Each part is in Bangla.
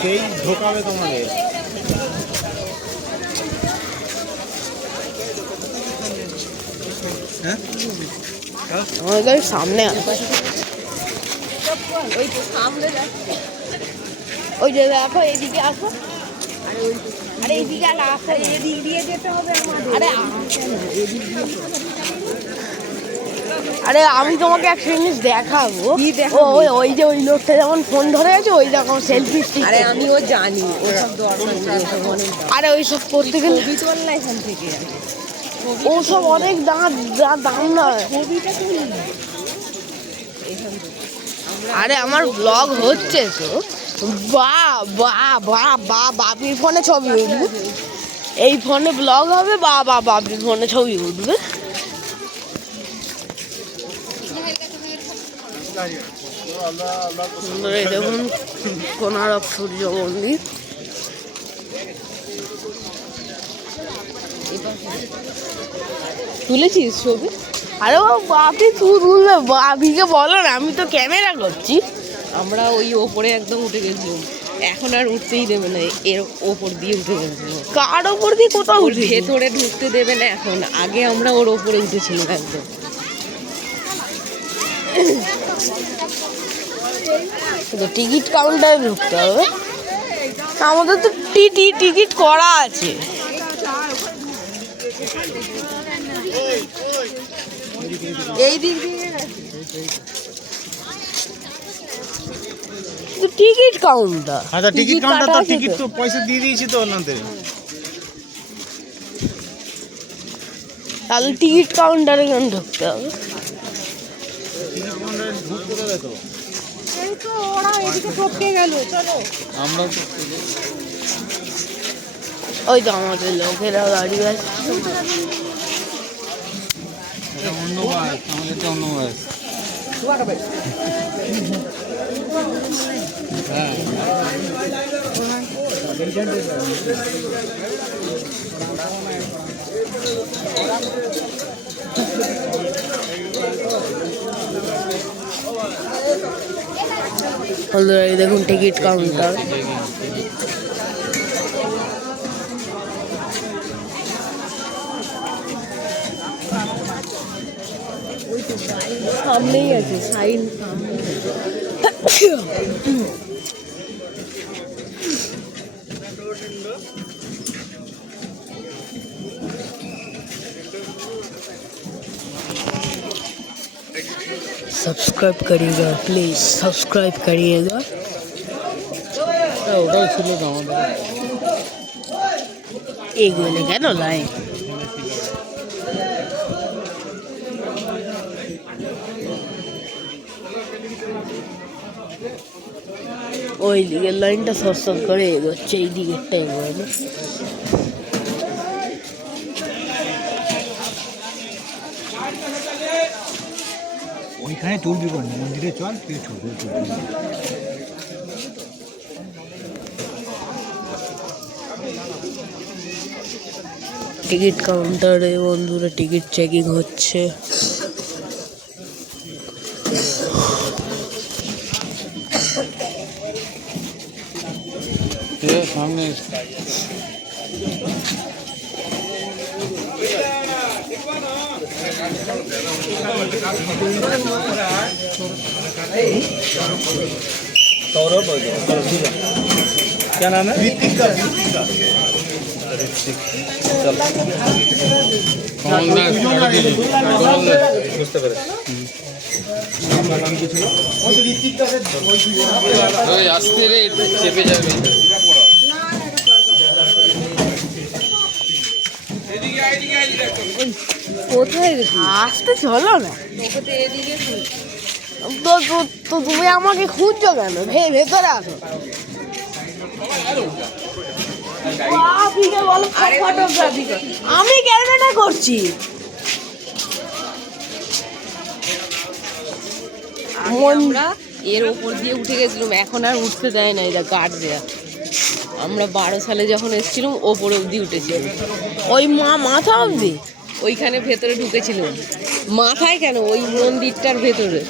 সেই ঢোকাবে তোমাদের। আমাদের সামনে ওই যে দেখো এইদিকে আসো, আরে এইদিকে আসো, এদিক দিয়ে যেতে হবে আমাদের। আরে আমি তোমাকে একটা জিনিস দেখাবো। ওই যে ওই লোকটা যেমন ফোন ধরে আছে ওই রকম সেলফি স্টিক। আরে আমিও জানি ওসব দরকার নেই। আরে ওইসব করতে গেলে ছবি তোল না এখান থেকে, ওসব অনেক দাম নয়। ছবিটা তুলি আরে আমার ব্লগ হচ্ছে তো, বাপির ফোনে ছবি উঠবে, এই ফোনে ব্লগ হবে, বাপির ফোনে ছবি উঠবে। এই দেখুন কোণারক সূর্য মন্দির। তুলেছিস ছবি? আরে বাপি তুই তুলবে, বাপিকে বলো না, আমি তো ক্যামেরা করছি। আমরা ওই ওপরে একদম উঠে গেছিলাম, এখন আর উঠতেই দেবে না, এর ওপর দিয়ে উঠে গেছিলাম। কার ওপর দিয়ে কোথাও উঠে? ভেতরে ঢুকতে দেবে না এখন, আগে আমরা ওর ওপরে উঠেছিলাম একদম। টিকিট কাউন্টারে ঢুকতে হবে, আমাদের তো টিকিট করা আছে। এই দিক দিয়ে টিকিট কাউন্টার। আচ্ছা টিকিট কাউন্টার তো, টিকিট তো পয়সা দিয়ে দিয়েছি তো ওনাদের। তাহলে টিকিট কাউন্টারে কেন ঢুকতে হবে? টিকিট কাউন্টারে ঢুকতে দেবে তো। এই তো ওরা এদিকে ঢুকে গেল, চলো আমরা ওই তো আমাদের লোকেরা গাড়ি আছে। অন্য বাস, আমাদের তো অন্য বাস। হ্যাঁ এই দেখুন টিকিট কাউন্টার। সামনেই আছে সাইন। सब्सक्राइब करिएगा प्लीज, सब्सक्राइब करिएगा। ওটাই ছিল তো আমাদের। এগুলো কেন লাইন? ওই দিকের লাইনটা সরসর করে এগোচ্ছে, এই দিকেরটা এগোয় না। ওইখানে তুলবি কোন মন্দিরে? চল তুই ছবি তুলবি। টিকিট কাউন্টারে বন্ধুরা টিকিট চেকিং হচ্ছে। সামনে सौरभ क्या नाम है? ऋतिक का। বুঝতে পেরেছি। আস্তে রে চেপে যাবে। কোথায় আসতে চলো না, এদিকে তো তুমি আমাকে খুঁজছো কেন? ভেতরে আসো। আমি ক্যামেরা করছি। আমরা এর ওপর দিয়ে উঠে গেছিলাম, এখন আর উঠতে দেয় না, এটা গার্ড দেয়া। আমরা 12 সালে যখন এসেছিলাম ওপরে অবধি উঠেছিলাম, ওই মাথা অবধি। ওইখানে ভেতরে ঢুকেছিল। মাথায় কেন, ওই মন্দিরটার ভেতরে।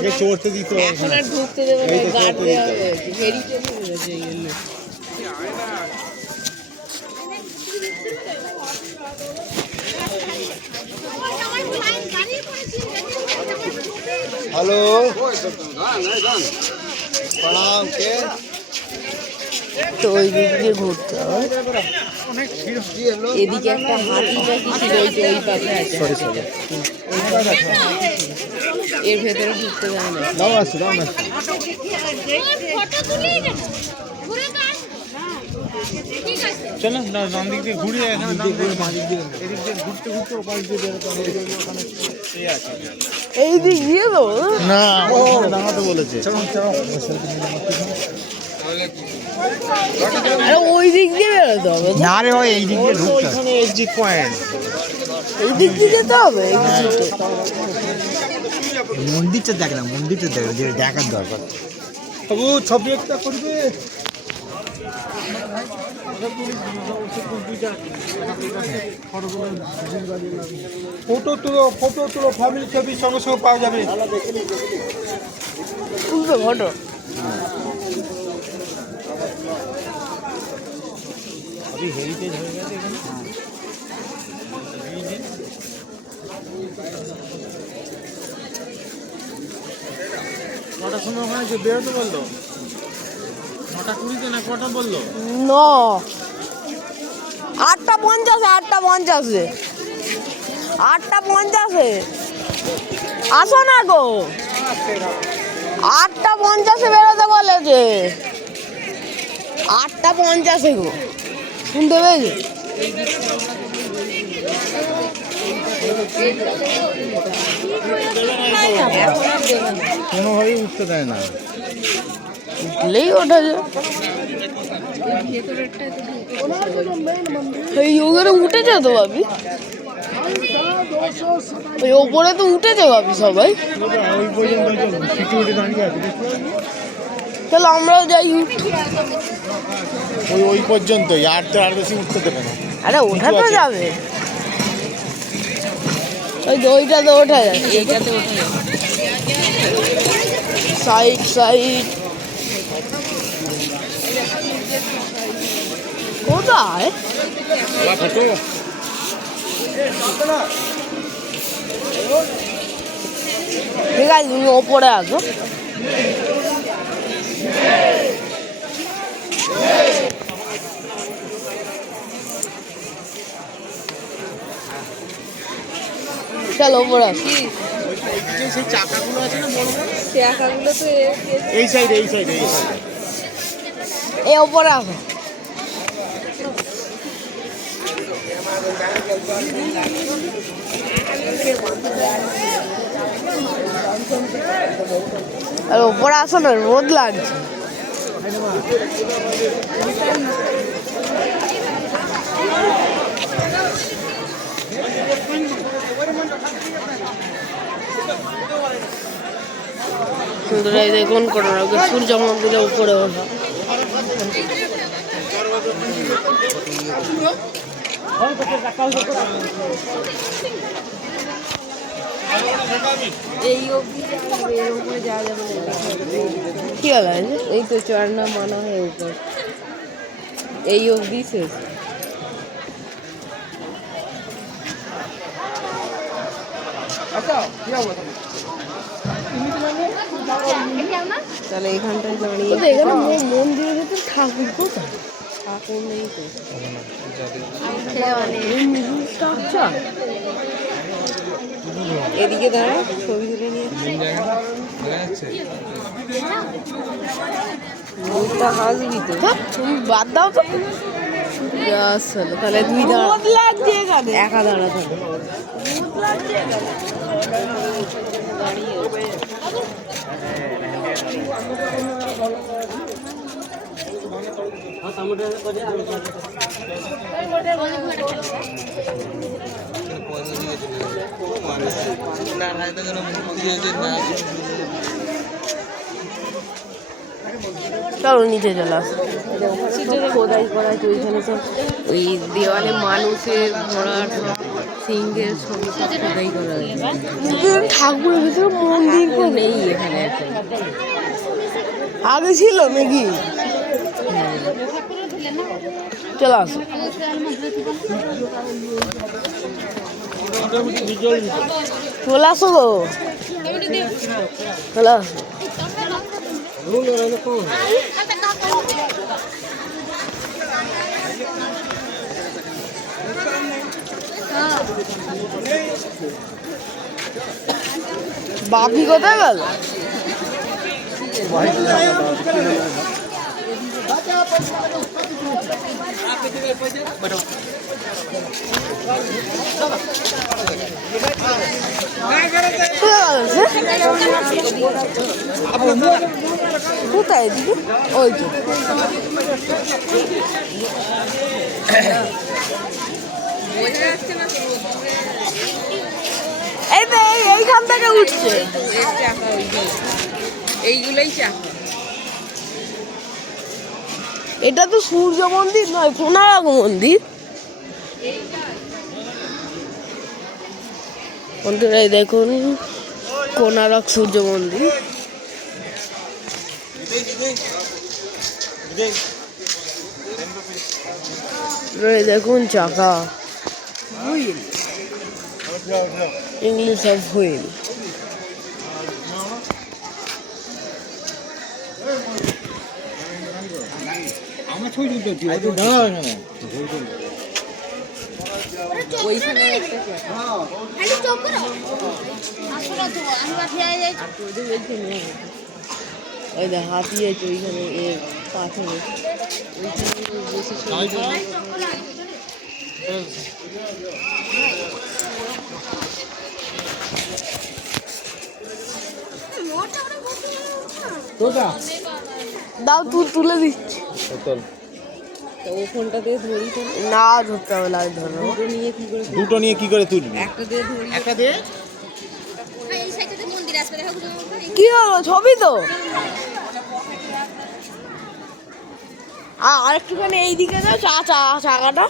আগে চড়তে দিত, এখন আর ঢুকতে দেবে না, গার্ড দেওয়া হয়েছে, হেরিটেজ হয়ে গেছে এই জন্য। হ্যালো প্রণাম, কে? তো ওই দিক দিয়ে ঘুরতে হবে। এদিকে একটা হাতি পাখি ছিল, ওই যে ওই পাশে আছে। এর ভেতরে ঢুকতে দেয় না। দাও আসছি, দাও না। চলো না, ডান দিক দিয়ে ঘুরে এখানে ডান দিক বাঁ দিক দিয়ে এদিক দিয়ে ঘুরতে ঘুরতে ওপাশ দিয়ে বেরোতে হবে। ওখানে এই আছে। এই দিক দিয়ে তো না, দাঁড়াতে বলেছে। চলো চলো। আরে ওই দিক দিয়ে বেরোতে হবে তো। না রে ভাই, এই দিক দিয়ে ঢুকতে এখানে এক্সিট পয়েন্ট। এই দিক দিয়ে যেতে হবে exit-এ। মন্দিরটা দেখ না, মন্দিরটা দেখ, যে দেখার দরকার। তবু ছবি একটা করবে। ফটো তুলো, ফ্যামিলি ছবি সঙ্গে সঙ্গে পাওয়া যাবে। তুলবে ফটো। হেরিটেজ হয়ে গেছে এখানে। কটার সময় ওখানে যে বেরোতে বললো? 9:20 না কটা বললো? 8:50, 8:50, 8:50। আসো না গো, 8:50 বেরোতে বলেছে। 8:50 গো, শুনতে পেয়েছি। কোনোভাবেই উঠতে দেয় না। উঠলেই ওঠা যায়। এই ওখানে উঠেছে তো ভাবি, ওই ওপরে তো উঠেছে ভাবি সবাই। ওই পর্যন্ত সিকিউরিটি দাঁড়িয়ে আছে, তাহলে আমরাও যাই। ওই পর্যন্তই, আর তো আর বেশি উঠতে দেবে না। আরে ওঠা তো যাবে, ওই যে ওইটাতে ওঠা যায়, এইটাতে ওঠা যাবে। Side side. কোথায়? ঠিক আছে, তুমি ওপরে আসো। চলো ওপরে আসো। সেই চাকাগুলো আছে না বড় বড়, চাকাগুলো তো এই সাইডে এই সাইডে এই সাইডে। এই ওপরে আসো। আর ওপরে আসো না, রোদ লাগছে। দেখুন কোনো সূর্য মন্দিরের উপরে ওঠা। এই অবধি যাবে, এর উপরে যাওয়া যাবে না। কি হলো? এই তো চড়না মানা হয় উপর, এই অবধি শেষ। তাহলে এখানটায় দাঁড়িয়ে এখানে মন্দিরের ভিতরে ঠাকুর কোথায়? ঠাকুর নেই তো। এদিকে দাঁড়া, ছবি তুলে নিয়ে মুখটা হাসবি তো। তুমি বাদ দাও তো। আসলে তাহলে তুই দাঁড়া, রোদ লাগছে এখানে। একা দাঁড়া থাকে। চলো নিচে চলে আসো। খোদাই করা আছে ওইখানে, সব ওই দেওয়ালে মানুষের ঘোড়ার সব সিংহের ছবি সব খোদাই করা হয়েছে। ঠাকুরের ভিতরে মন্দির ঠাকুর নেই এখানে এখন। আগে ছিল নাকি? চলে আসো। চলে আসো গো, চলে আসো। বাপি কোথায় গেল? কোথায় দিদি? ওই তো এই তো এইখান থেকে উঠছে। এইগুলোই চাকা। এটা তো সূর্য মন্দির নয়, কোনারক মন্দির। বন্ধুরা দেখুন কোনারক সূর্য মন্দির। দেখুন চাকা, হুইল, ইংলিশ অফ হুইল। আমার ছবি তুলতে দাঁড়াও এখানে। ওইখানে ওই দেখ হাতি আছে ওইখানে, এর পাথরে ওইখানে দাও তুলে দিচ্ছি। তো ও ফোনটা দিয়ে ধরি তো না, ধরতে হবে না, ধরো। দুটো নিয়ে কি করে তুলবি? একটা দিয়ে ধরি, একটা দিয়ে কি হলো? ছবি তো আরেকটুখানি এইদিকে দাও, চাকাটা।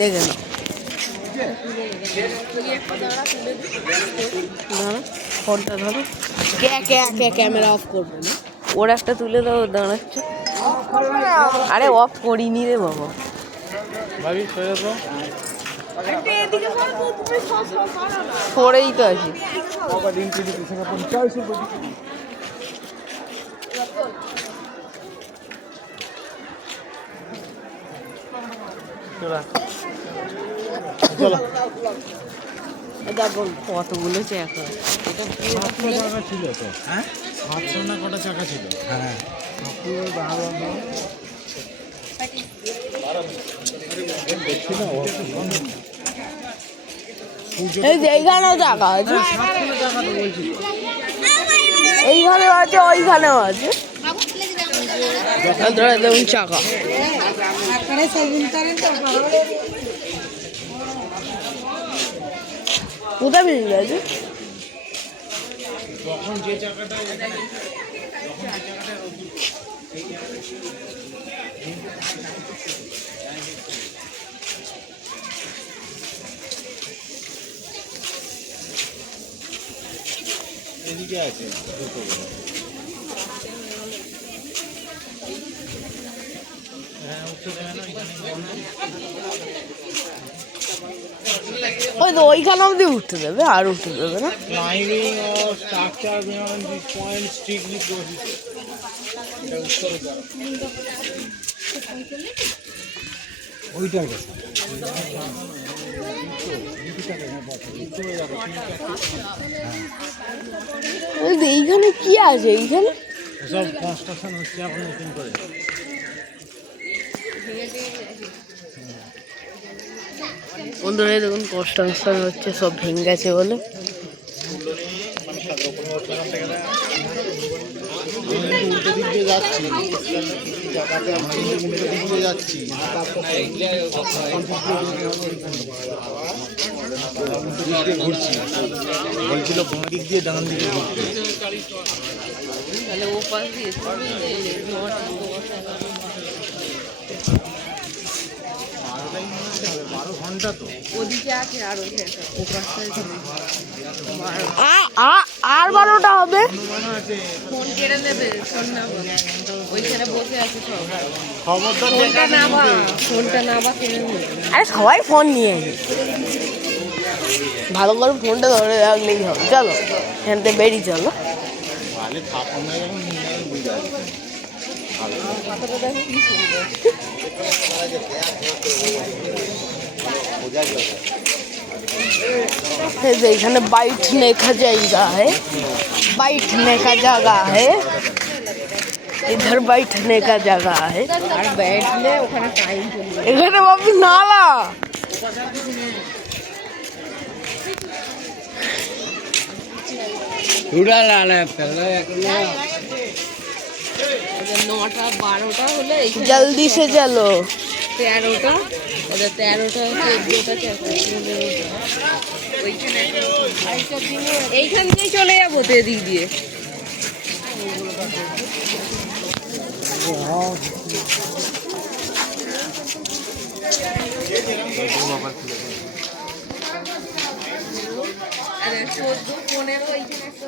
দেখে নাও, ফোনটা ধরো। ক্যামেরা অফ করবে না। ওর একটা তুলে দাও, দাঁড়াচ্ছে। আরে অফ করিনি রে বাবা। ভাবি সরে দাও। পড়েই তো আছি। চলো। দেখুন কতগুলো চাকা। ছিল তো, হ্যাঁ 700 না কটা চাকা ছিল? হ্যাঁ এইখানেও চাকা আছে, এইখানেও আছে, ওইখানেও আছে। দেখুন চাকা। কোথায় বেরিয়ে গেছে? যখন যে চাকাটা এদিকে আছে দুটো। হ্যাঁ উঠতে দেবে না এখানে। ওই তো ওইখানে অব্দি উঠতে দেবে, আর উঠতে দেবে না। Climbing or structure beyond this point strictly prohibited. এটা উত্তর দ্বার। ওইটার কাছে এইখানে কি আছে? এইখানে সব কনস্ট্রাকশন হচ্ছে এখন নতুন করে। বন্ধুরা দেখুন কনস্ট্রাকশন হচ্ছে, সব ভেঙে গেছে বলে। উল্টো দিক দিয়ে যাচ্ছি, উল্টো দিক দিয়ে যাচ্ছি। উল্টো দিক দিয়ে ঘুরছি, বলছিল বাঁ দিক দিয়ে ডান দিকে ঘুরতে। তাহলে ও পাশ দিয়ে 12 ঘন্টা তো ওদিকে আছে আর ওই ও পাশটায় চলে আর 12টা হবে। ফোন কেড়ে নেবে, শোন না ওইখানে বসে আছে সব। খবরদার ফোনটা না বা কেড়ে নেবে। আরে সবাই ফোন নিয়ে নি, ভালো করে ফোনটা ধরে রাখলেই হবে। চলো এখান থেকে বেরিয়ে চলো। ভালো থাপন না যখন নিয়ে যাবেন বুঝে আসবেন। কথাটা দেখ কি সুন্দর। এখানে बैठने का जगह है, बैठने का जगह है, इधर बैठने का जगह है। আর बैठले ওখানে টাইম চলে যাবে। এখানে বাবু নালা, উড়া লালা ফেলা এখন 9টা 12টা হলে जल्दी से चलो। 13টা, ওদের 13টা 14টা 15টা ওইখানে এইখান দিয়েই চলে যাবো তো এদিক দিয়ে। আরে 14 15 এইখানে একটা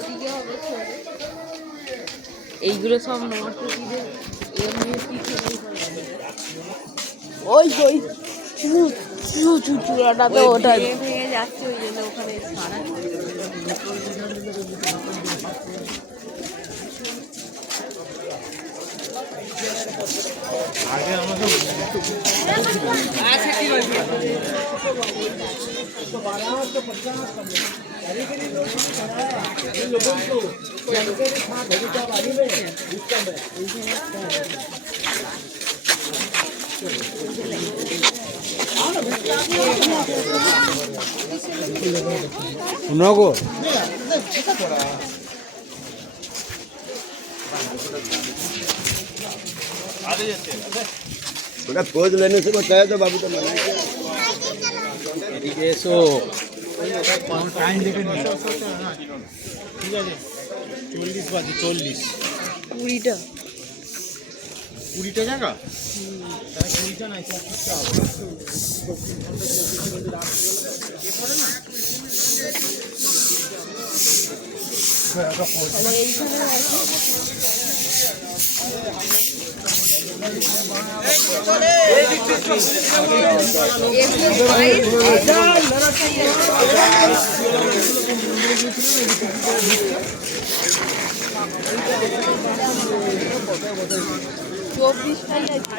ওদিকে হবে 16। এইগুলো সব নর্থে দিকে এমনি ওই ওই চুচুড়াটাতে ওটা ভেঙে যাচ্ছে, ওই জন্য ওখানে সারা আগে আমাকে আচ্ছা ঠিক আছে। নগো थोड़ा पोज लेने से बताया तो बाबू तो मना किया। এদিকে এসো, টাইম দেখে নিই। ঠিক আছে 40 বাজে, 40 20টা 20টা জায়গা, তাহলে 20টা নাই 24টা হবে। চব্বিশটাই আছে।